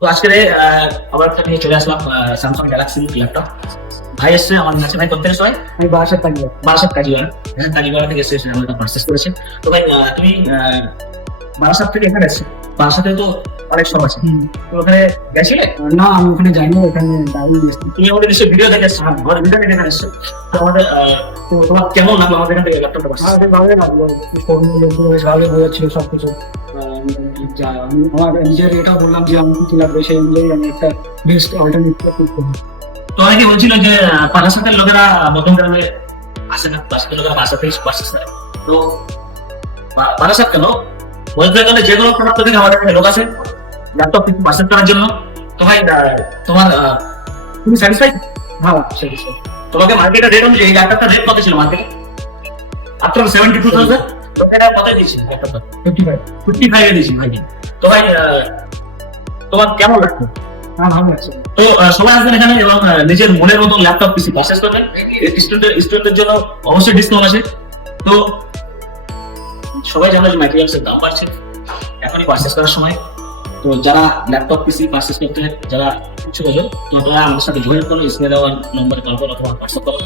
তো আজকে আবার একটা নিয়ে চলে আসলাম স্যামসাং গ্যালাক্সি ল্যাপটপ। ভাই এসছে আমার কাছে। ভাই কোথা থেকে সবাই? আমি বাসার থাকি। বারাসাত কাজীপাড়া। হ্যাঁ, কাজীপাড়া থেকে এসে আমরা পারচেস করেছি। তো ভাই তুমি বারাসাত থেকে এখানে এসছো? বারাসাতে তো অনেক শপ আছে, তো ওখানে গেছিলে? না, আমি ওখানে যাইনি, ওখানে দাঁড়িয়ে গেছি। তুমি আমাদের নিশ্চয়ই ভিডিও দেখে এসছো? হ্যাঁ, আমাদের ভিডিও দেখে এখানে এসছো। তো আমাদের তো তোমার কেমন লাগলো আমাদের এখান থেকে ল্যাপটপটা পারচেস? বেশ ভালোই লাগলো, বেশ ভালোই বোঝাচ্ছিল সবকিছু। আমি আমার নিজের এটাও বললাম যে আমি কি লাগবে, সেই অনুযায়ী আমি একটা বেস্ট অল্টারনেটিভ করবো। তো অনেকে বলছিল যে বারাসাতের লোকেরা মধ্যম গ্রামে আসে না, বারাসাতের লোকেরা বারাসাতেই পারচেস করে। তো বারাসাত কেন, ওয়েস্ট বেঙ্গলে যে কোনো প্রোডাক্ট থেকে আমাদের এখানে লোক আছে ল্যাপটপ কিন্তু পারচেস করার জন্য। তো ভাই তোমার তুমি স্যাটিসফাইড? ভালো সেই বিষয়ে। তোমাকে মার্কেটের রেট অনুযায়ী ল্যাপটপটা রেট কত ছিল মার্কেটে? মাত্র 72,000। তো এটা কত দিয়েছি ল্যাপটপটা? 55। 55 এ দিয়েছি ভাই। তো ভাই তোমার কেমন লাগতো? হ্যাঁ, ভালো লাগছে। তো সবাই আসবেন এখানে এবং নিজের মনের মতো ল্যাপটপ পিসি পারচেস করবেন। স্টুডেন্টদের জন্য অবশ্যই ডিসকাউন্ট আছে। তো সবাই জানে যে ম্যাটেরিয়ালসের দাম বাড়ছে, এখনই পারচেস করার সময়। তো যারা ল্যাপটপ পিসি পারচেস করতে যারা ইচ্ছুক আছো, তোমরা আমাদের সাথে যোগাযোগ করো, স্ক্রিনে দেওয়া নম্বরে কল করো অথবা হোয়াটসঅ্যাপ করো।